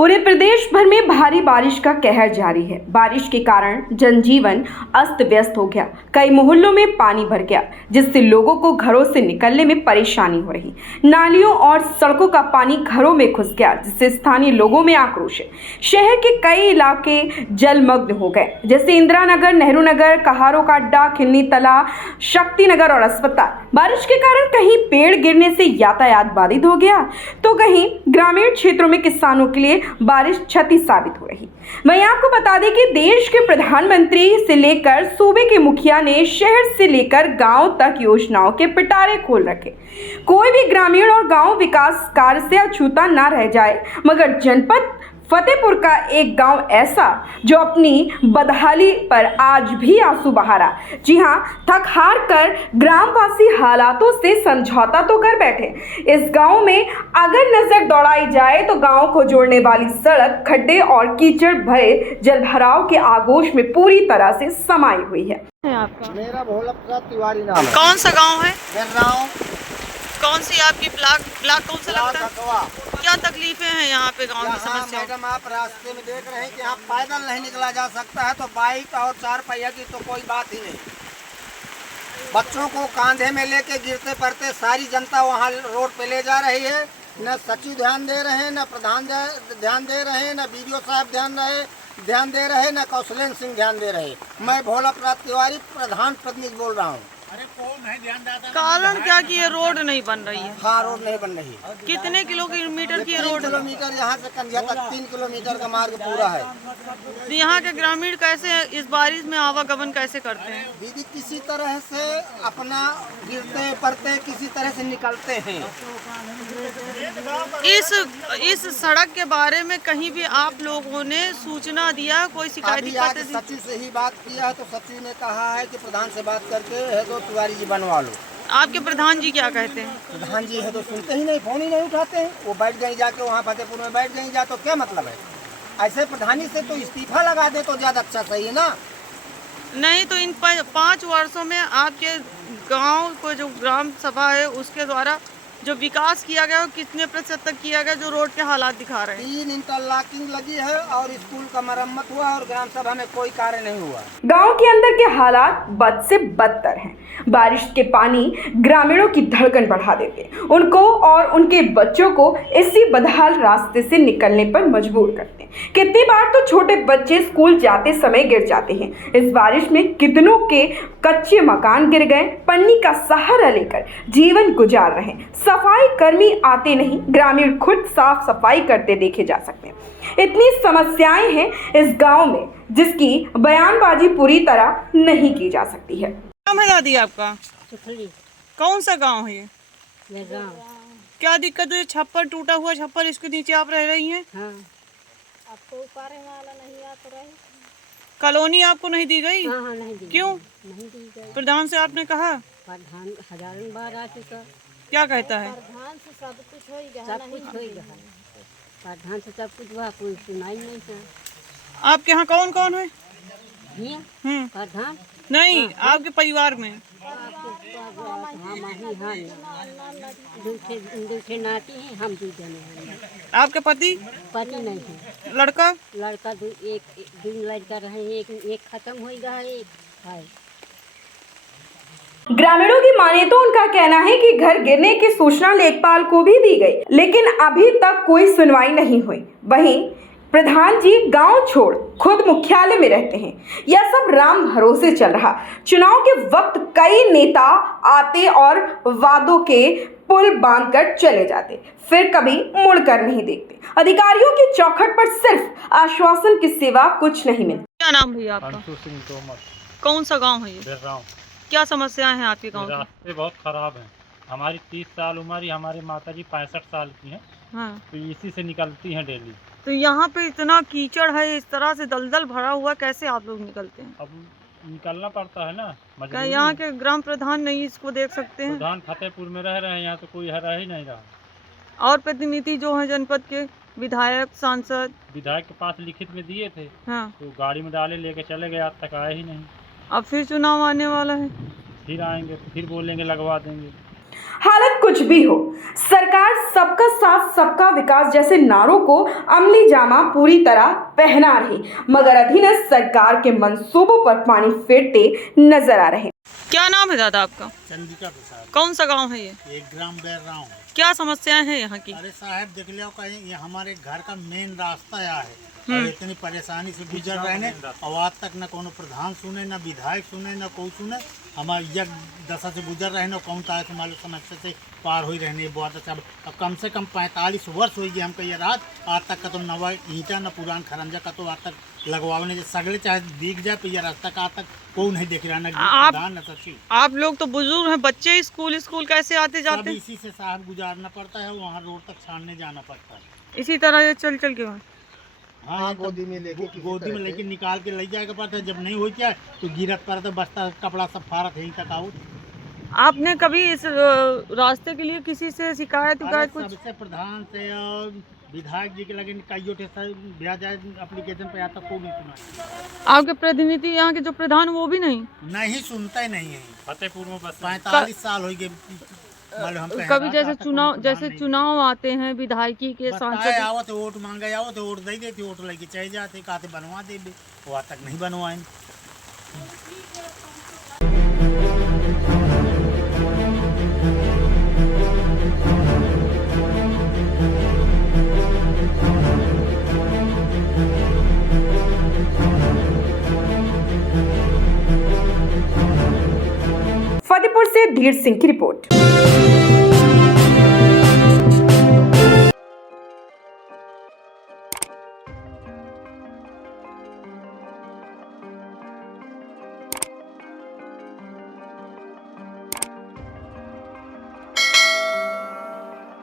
पूरे प्रदेश भर में भारी बारिश का कहर जारी है। बारिश के कारण जनजीवन अस्त व्यस्त हो गया। कई मोहल्लों में पानी भर गया, जिससे लोगों को घरों से निकलने में परेशानी हो रही। नालियों और सड़कों का पानी घरों में घुस गया, जिससे स्थानीय लोगों में आक्रोश है। शहर के कई इलाके जलमग्न हो गए, जैसे इंदिरा नगर, नेहरू नगर, कहारों का अड्डा, खिन्नी तला, शक्ति नगर और अस्पताल। बारिश के कारण कहीं पेड़ गिरने से यातायात बाधित हो गया, तो कहीं ग्रामीण क्षेत्रों में किसानों के लिए बारिश क्षति साबित हो रही। वहीं आपको बता दें कि देश के प्रधानमंत्री से लेकर सूबे के मुखिया ने शहर से लेकर गांव तक योजनाओं के पिटारे खोल रखे। कोई भी ग्रामीण और गांव विकास कार्य से अछूता ना रह जाए, मगर जनपद फतेहपुर का एक गांव ऐसा जो अपनी बदहाली पर आज भी आंसू बहा रहा। जी हां, थक हार कर ग्रामवासी हालातों से समझौता तो कर बैठे। इस गांव में अगर नजर दौड़ाई जाए तो गांव को जोड़ने वाली सड़क खड्डे और कीचड़ भरे जलभराव के आगोश में पूरी तरह से समाई हुई है। आपका मेरा भोला प्रसाद तिवारी नाम है। कौन सा गांव है? गाँव कौन सी आपकी ब्लॉक कौन सा लगता है? क्या तकलीफें हैं यहाँ पे गांव की समस्या? मैडम, आप रास्ते में देख रहे हैं कि यहाँ पैदल नहीं निकला जा सकता है, तो बाइक और चार पहिया की तो कोई बात ही नहीं। बच्चों को कांधे में लेके गिरते पड़ते सारी जनता वहाँ रोड पे ले जा रही है। न सचिव ध्यान दे रहे हैं, न प्रधान ध्यान दे रहे हैं, न बीडीओ साहब ध्यान दे रहे, न कौशलेंद्र सिंह ध्यान दे रहे। मैं भोला प्रसाद तिवारी प्रधान प्रतिनिधि बोल रहा हूँ। अरे कौन है ध्यान दाता? कारण क्या कि ये रोड नहीं बन रही है? हाँ, रोड नहीं बन रही। कितने किलोमीटर की 3 रोड? किलोमीटर यहाँ से कंधिया तक 3 किलोमीटर का मार्ग पूरा है। तो यहाँ के ग्रामीण कैसे इस बारिश में आवागमन कैसे करते हैं? दीदी, किसी तरह से अपना गिरते पड़ते किसी तरह से निकलते हैं। इस सड़क के बारे में कहीं भी आप लोगों ने सूचना दिया? कोई शिकायती पत्र? सचिव से ही बात किया है, तो सचिव ने कहा है कि प्रधान से बात करके है तो तिवारी जी बनवा लो। आपके प्रधान जी क्या कहते हैं? प्रधान जी है तो सुनते ही नहीं, फोन ही नहीं उठाते हैं। वो बैठ गए जाके वहाँ फतेहपुर में बैठ गए जा, तो क्या मतलब है? ऐसे प्रधानी से तो इस्तीफा लगा दे तो ज्यादा अच्छा, सही है ना? नहीं तो इन 5 वर्षों में आपके गांव को जो ग्राम सभा है उसके द्वारा जो विकास किया गया वो कितने प्रतिशत तक किया गया, जो रोड के हालात दिखा रहे हैं? 3 इंटरलॉकिंग लगी है और स्कूल का मरम्मत हुआ और ग्राम सभा में कोई कार्य नहीं हुआ। गांव के अंदर के हालात बद से बदतर हैं। बारिश के पानी ग्रामीणों की धड़कन बढ़ा देते, उनको और उनके बच्चों को इसी बदहाल रास्ते से निकलने पर मजबूर करते हैं। कितनी बार तो छोटे बच्चे स्कूल जाते समय गिर जाते हैं। इस बारिश में कितनों के कच्चे मकान गिर गए, पन्नी का सहारा लेकर जीवन गुजार रहे हैं। सफाई कर्मी आते नहीं, ग्रामीण खुद साफ सफाई करते देखे जा सकते हैं। इतनी समस्याएं हैं इस गांव में, जिसकी बयानबाजी पूरी तरह नहीं की जा सकती है। नाम है दादी आपका? सुखली। कौन सा गांव है ये? गाँव। क्या दिक्कत है? छप्पर टूटा हुआ छप्पर, इसके नीचे आप रह रही हैं? हाँ। आपको ऊपर वाला नहीं आता रहे? कॉलोनी आपको नहीं दी गई? हाँ हाँ, नहीं दी। क्यों? नहीं दी गई। प्रधान से आपने कहा? प्रधान हजारों बार आ चुका। क्या कहता है? प्रधान से सब कुछ हो गया, सब कुछ हो गया। प्रधान से सब कुछ हुआ, कोई सुनाई नहीं है। आपके यहाँ कौन कौन है? प्रधान नहीं, आपके परिवार में? दूसरे नाती हैं, हम 2 जने हैं। आपके पति पति नहीं है। लड़का लड़का दो लड़का रहे, एक खत्म हो गया है, एक है। ग्रामीणों की माने तो उनका कहना है कि घर गिरने की सूचना लेखपाल को भी दी गई, लेकिन अभी तक कोई सुनवाई नहीं हुई। वहीं प्रधान जी गांव छोड़ खुद मुख्यालय में रहते हैं। यह सब राम भरोसे चल रहा। चुनाव के वक्त कई नेता आते और वादों के पुल बांधकर चले जाते, फिर कभी मुड़कर नहीं देखते। अधिकारियों की चौखट पर सिर्फ आश्वासन की सिवा कुछ नहीं मिलता। क्या नाम भैया आपका? अंशु सिंह तोमर। कौन सा गांव है ये? बिर्राव। क्या समस्याएं हैं आपके गांव की? रास्ते बहुत खराब हैं। हमारी 30 साल उम्र, हमारी माता जी 65 साल की हैं। हाँ। तो इसी से निकलती हैं डेली। तो यहाँ पे इतना कीचड़ है, इस तरह से दलदल भरा हुआ, कैसे आप लोग निकलते हैं? अब निकलना पड़ता है ना, क्या मजबूरी यहाँ है। के ग्राम प्रधान नहीं इसको देख सकते हैं? प्रधान फतेहपुर में रह रहे हैं, यहाँ तो कोई रह ही नहीं रहा। और प्रतिनिधि जो है जनपद के, विधायक, सांसद? विधायक के पास लिखित में दिए थे, हाँ। तो गाड़ी में डाले लेके चले गए, आज तक आए ही नहीं। अब फिर चुनाव आने वाला है, फिर आएंगे, फिर बोलेंगे लगवा देंगे। हालत कुछ भी हो, सरकार सबका साथ सबका विकास जैसे नारों को अमली जामा पूरी तरह पहना रही, मगर अधीनस्थ सरकार के मंसूबों पर पानी फेरते नजर आ रहे। क्या नाम है दादा आपका? चंद्रिका प्रसाद। कौन सा गांव है ये? एक ग्राम बैर राव। क्या समस्याएं हैं यहाँ की? अरे साहब देख लियो कहीं ये हमारे घर का मेन रास्ता आया है और इतनी परेशानी से गुजर रहे हैं और आज तक न कोनो प्रधान सुने न विधायक सुने न कोई सुने। हमारे यज्ञ दशा से गुजर रहे हैं कौन ताए हमारे समस्या से पार हो रहने बहुत अच्छा। अब कम से कम 45 वर्ष हो गए हमको ये रात आज तक का तो नवा ईंटा न पुरान खरंजा का तो आज तक लगवाने सगले चाहे दिख जाए ये रास्ता का आज तक कोई नहीं देख रहा न सची। आप लोग तो बुजुर्ग हैं, बच्चे स्कूल कैसे आते जाते हैं? इसी से साहब गुजारना पड़ता है, वहाँ रोड तक छानने जाना पड़ता है। इसी तरह ये चल के हाँ गोदी में लेके निकाल के ले जाएगा पड़ता है। जब नहीं हो जाए तो गिरत पड़ता है, बस्ता कपड़ा सब फारत यहीं तक आउट। आपने कभी इस रास्ते के लिए किसी से शिकायत कुछ? सबसे प्रधान से और विधायक जी के लगे कई भेजा जाए एप्लीकेशन पे आता कोई नहीं सुना। आपके प्रतिनिधि यहाँ के जो प्रधान वो भी नहीं सुनता ही नहीं है। फतेहपुर में बस 45 साल हो गए। कभी जैसे चुनाव आते हैं विधायकी के सांसद आवत वोट मांगे आवत वोट दे देती वोट लेके चले जाते कहते बनवा दे वो आज तक नहीं बनवाए। फतेहपुर से धीर सिंह की रिपोर्ट।